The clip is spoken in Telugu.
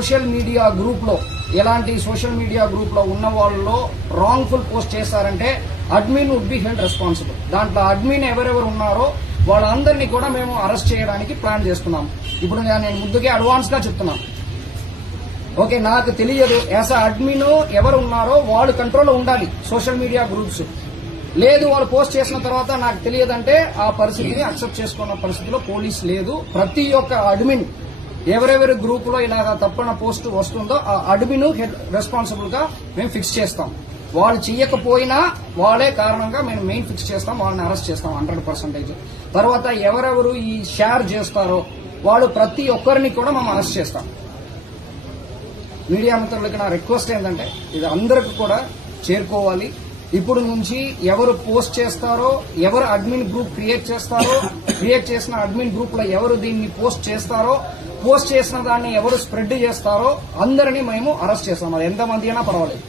సోషల్ మీడియా గ్రూప్ లో ఉన్న వాళ్ళలో రాంగ్ఫుల్ పోస్ట్ చేశారంటే admin would be held responsible. దాంట్లో అడ్మిన్ ఎవరెవరు ఉన్నారో వాళ్ళందరినీ కూడా మేము అరెస్ట్ చేయడానికి ప్లాన్ చేస్తున్నాం. ఇప్పుడు నేను ముందుకే అడ్వాన్స్ గా చెప్తున్నాను. ఓకే, నాకు తెలియదు యాజ్ అడ్మిన్ ఎవరు ఉన్నారో వాళ్ళు కంట్రోల్లో ఉండాలి సోషల్ మీడియా గ్రూప్స్. లేదు వాళ్ళు పోస్ట్ చేసిన తర్వాత నాకు తెలియదంటే ఆ పరిస్థితిని అక్సెప్ట్ చేసుకున్న పరిస్థితిలో పోలీస్ లేదు. ప్రతి ఒక్క అడ్మిన్ ఎవరెవరి గ్రూప్ లో ఇలాగా తప్పన పోస్ట్ వస్తుందో ఆ అడ్మిన్ రెస్పాన్సిబుల్ గా మేము ఫిక్స్ చేస్తాం. వాళ్ళు చెయ్యకపోయినా వాళ్ళే కారణంగా మేము మెయిన్ ఫిక్స్ చేస్తాం, వాళ్ళని అరెస్ట్ చేస్తాం 100%. తర్వాత ఎవరెవరు ఈ షేర్ చేస్తారో వాళ్ళు ప్రతి ఒక్కరిని కూడా మేము అరెస్ట్ చేస్తాం. మీడియా మిత్రులకి నా రిక్వెస్ట్ ఏంటంటే ఇది అందరికి కూడా చేరుకోవాలి. ఇప్పుడు నుంచి ఎవరు పోస్ట్ చేస్తారో, ఎవరు అడ్మిన్ గ్రూప్ క్రియేట్ చేసిన అడ్మిన్ గ్రూప్ లో ఎవరు దీన్ని పోస్ట్ చేస్తారో, పోస్ట్ చేసిన దాన్ని ఎవరు స్ప్రెడ్ చేస్తారో అందరినీ మేము అరెస్ట్ చేస్తాం. అది ఎంతమంది అయినా పర్వాలేదు.